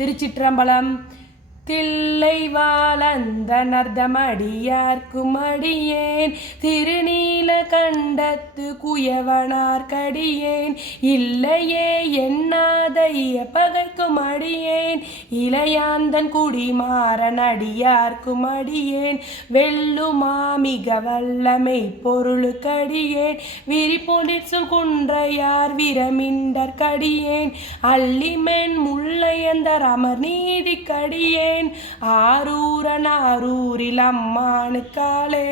திருச்சிற்றம்பலம். தில்லை வாழந்த நர்தமடியார்க்கும் அடியேன் திருநீல கண்டத்து குயவனார் கடியேன் இல்லையே எண்ணாதைய பகைக்கும் அடியேன் இளையாந்தன் குடிமாறன் அடியார்க்கும் அடியேன் வெல்லுமா மிக வல்லமை பொருளுக்கடியேன் விரிபொழிற் சொல் குன்றையார் விரமிண்டற் கடியேன் அல்லிமென் முல்லையந்தர் அமர் நீதி கடியேன் ஆரூரன் ஆரூரில் அம்மானுக்காலே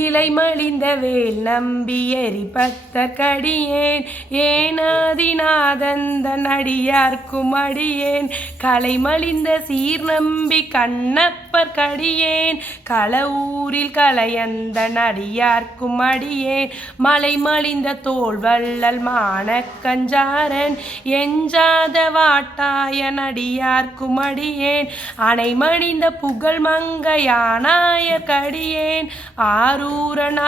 இலைமலிந்த வேல் நம்பி எரிபத்தர் கடியேன் ஏனாதிநாதந்தன் அடியார்க்கும் அடியேன் கலைமலிந்த சீர் நம்பி கண்ணப்பர் கடியேன் களவூரில் கலையந்தன் அடியார்க்கும் அடியேன் மலைமலிந்த தோள்வள்ளல் மானக்கஞ்சாரன் எஞ்சாத வாட்டாயன் அடியார்க்கும் அடியேன் அணைமணிந்த புகழ் மங்கையானாயர் கடியேன் ஆரூரன்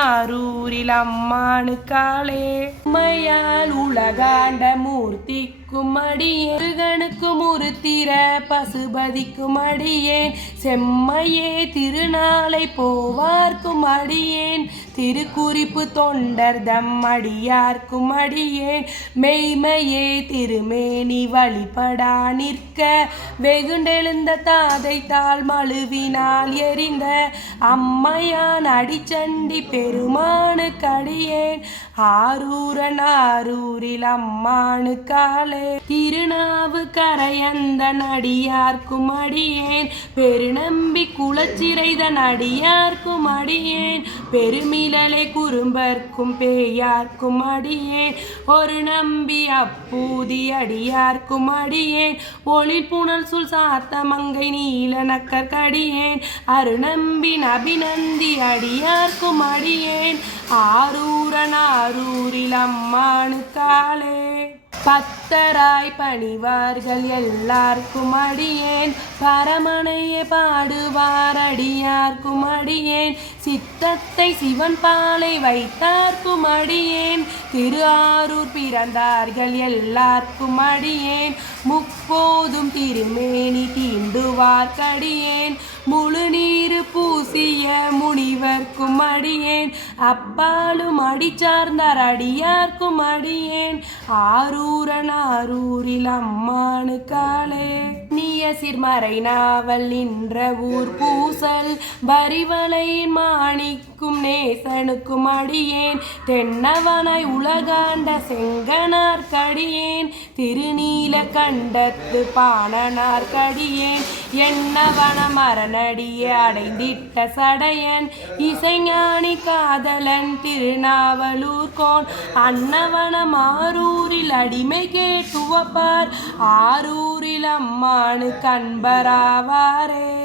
ஆரூரில் அம்மானுக்காலே உமையால் உலகாண்ட மூர்த்திக்கும் அடியேன் முருகனுக்கும் உருத்திர பசுபதிக்கும் அடியேன் செம்மையே திருநாளை போவார்க்கும் அடியேன் திருக்குறிப்பு தொண்டர் தம் அடியார்க்கும் அடியேன் மெய்மையே திருமேனி வழிபடா நிற்க வெகுண்டெழுந்த தாதை தாள் மழுவினால் எரிந்த அம்மையான் அடிச்சண்டி பெருமானு கடியேன் ஆரூரன் ஆரூரில் அம்மானுக்காலே திருநாவு கரையந்தன் அடியார்க்கும் அடியேன் பெருநம்பி குலச்சிறைதன் அடியார்க்கும் அடியேன் பெருமிழலை குறும்பர்க்கும் பேயார்க்கும் அடியேன் ஒரு நம்பி அப்பூதி அடியார்க்கும் அடியேன் ஒளில் புனல் சுல் சாத்த மங்கை நீல நக்கர் கடியேன் அருநம்பி அபிநந்தி அடியார்க்கும் அடியேன் ஆரூரன் ஆரூரில் அம்மானுக்காலே பத்தராய் பணிவார்கள் எல்லார்க்கும் அடியேன் பரமனைய பாடுவார் அடியார்க்கும் அடியேன் சித்தத்தை சிவன் பாலை வைத்தார்க்கும் அடியேன் திரு ஆரூர் பிறந்தார்கள் எல்லார்க்கும் அடியேன் முப்போதும் திருமேனி தீண்டுவார் கடியேன் முழு நீரு பூசிய முனிவர்க்கும் அடியேன் அப்பாலும் அடி சார்ந்தார் அடியார்க்கும் அடியேன் ஆரூரன் ஆரூரில் அம்மானுக்காலே நீய சிர்மறை நாவல் நின்ற ஊர் பூசல் வரிவலையின் மாணிக்கும் நேசனுக்கும் அடியேன் தென்னவனாய் உலகாண்ட செங்கனார் கடியேன் திருநீல கண்டத்து பாணனார் கடியேன் என்னவன மரணடிய அடைந்திட்ட சடையன் இசைஞானி காதலன் திருநாவலூர் கோன் அன்னவனம் ஆரூரில் அடிமை கேட்டுவப்பார் ஆரூரில் அம்மானு கண்பராவாரே.